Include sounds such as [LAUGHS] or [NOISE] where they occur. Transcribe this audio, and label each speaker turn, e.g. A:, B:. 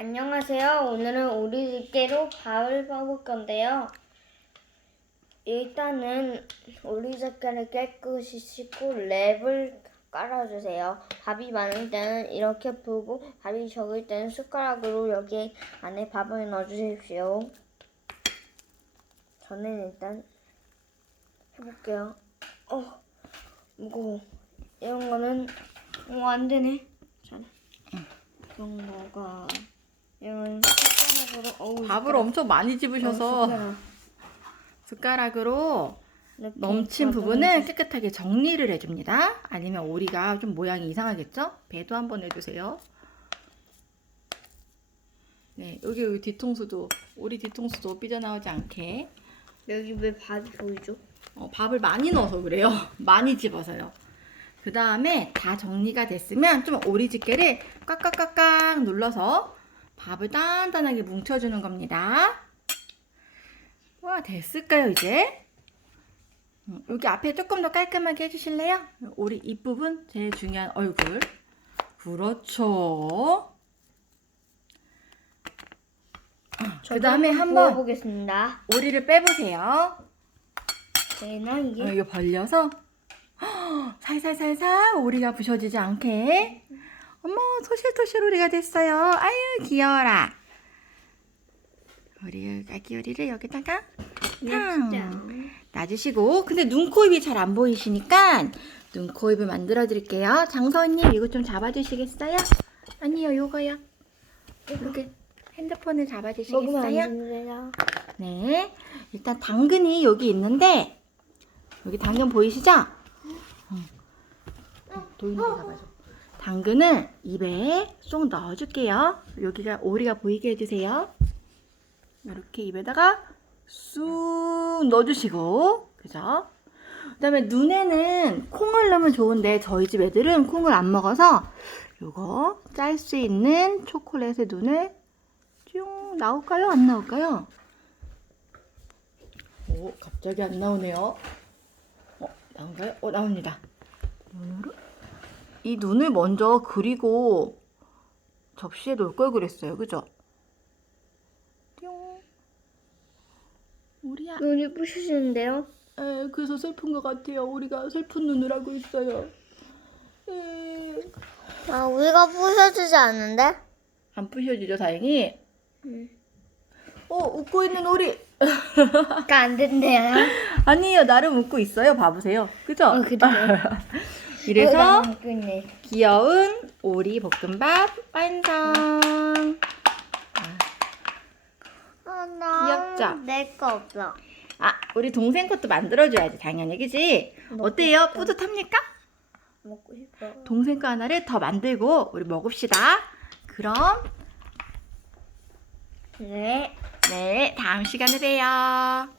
A: 안녕하세요. 오늘은 우리 집게로 밥을 먹을 건데요. 일단은 집게를 깨끗이 씻고 랩을 깔아주세요. 밥이 많을 때는 이렇게 부고 밥이 적을 때는 숟가락으로 여기 안에 밥을 넣어주십시오. 저는 일단 해볼게요. 어, 무거워. 이런 거는 어, 안 되네. 잘. 이런 거가 이런 숟가락으로 어우,
B: 밥을 엄청 많이 집으셔서
A: 숟가락.
B: 숟가락으로 넘친 부분을 깨끗하게 정리를 해줍니다. 아니면 오리가 좀 모양이 이상하겠죠? 배도 한번 해주세요. 네, 여기, 여기 뒤통수도 오리 뒤통수도 삐져나오지 않게
A: 여기 왜 밥이 보이죠?
B: 어, 밥을 많이 넣어서 그래요. [LAUGHS] 많이 집어서요. 그 다음에 다 정리가 됐으면 좀 오리 집게를 꽉꽉꽉꽉 눌러서 밥을 단단하게 뭉쳐주는 겁니다. 와, 됐을까요, 이제? 음, 여기 앞에 조금 더 깔끔하게 해주실래요? 오리 입부분, 제일 중요한 얼굴. 그렇죠. 그 다음에 한번
A: 보겠습니다.
B: 오리를 빼보세요.
A: 되나 이게?
B: 어, 이거 벌려서 [GASPS] 살살살살 오리가 부셔지지 않게 토실토실 오리가 됐어요 아유 귀여워라 우리 아기 오리를 여기다가 탕 놔주시고 근데 눈, 코, 입이 잘 안 보이시니까 눈, 코, 입을 만들어 드릴게요 장서원님 이거 좀 잡아주시겠어요? 아니요 요거요 이렇게 핸드폰을 잡아주시겠어요? 네. 일단 당근이 여기 있는데 여기 당근 보이시죠? 어. 도인이 잡아줘. 당근을 입에 쏙 넣어줄게요. 여기가 오리가 보이게 해주세요. 이렇게 입에다가 쑥 넣어주시고, 그죠? 그 다음에 눈에는 콩을 넣으면 좋은데 저희 집 애들은 콩을 안 먹어서 요거 짤 수 있는 초콜릿의 눈을 쭉 나올까요? 안 나올까요? 오, 갑자기 안 나오네요. 어, 나온가요? 어, 나옵니다. 눈으로. 이 눈을 먼저 그리고 접시에 놓을 걸 그랬어요. 그죠? 뿅. 우리야.
A: 눈이 부시시는데요?
B: 에, 그래서 슬픈 것 같아요. 우리가 슬픈 눈을 하고 있어요. 에.
A: 아 우리가 부셔주지 않는데?
B: 안 부셔지죠, 다행히?
A: 음.
B: 어, 웃고 있는 오리.
A: 그러니까 안 된대요. [LAUGHS]
B: 아니에요, 나름 웃고 있어요. 봐보세요. 그죠?
A: 어, 그래요? [LAUGHS]
B: 이래서
A: 있네.
B: 귀여운 오리 볶음밥 완성.
A: 아, 나
B: 귀엽죠?
A: 내거 없어.
B: 아, 우리 동생 것도 만들어줘야지, 당연히, 그지? 어때요? 뿌듯합니까?
A: 먹고 싶어.
B: 동생 거 하나를 더 만들고 우리 먹읍시다. 그럼
A: 네.
B: 네, 다음 시간에 봬요.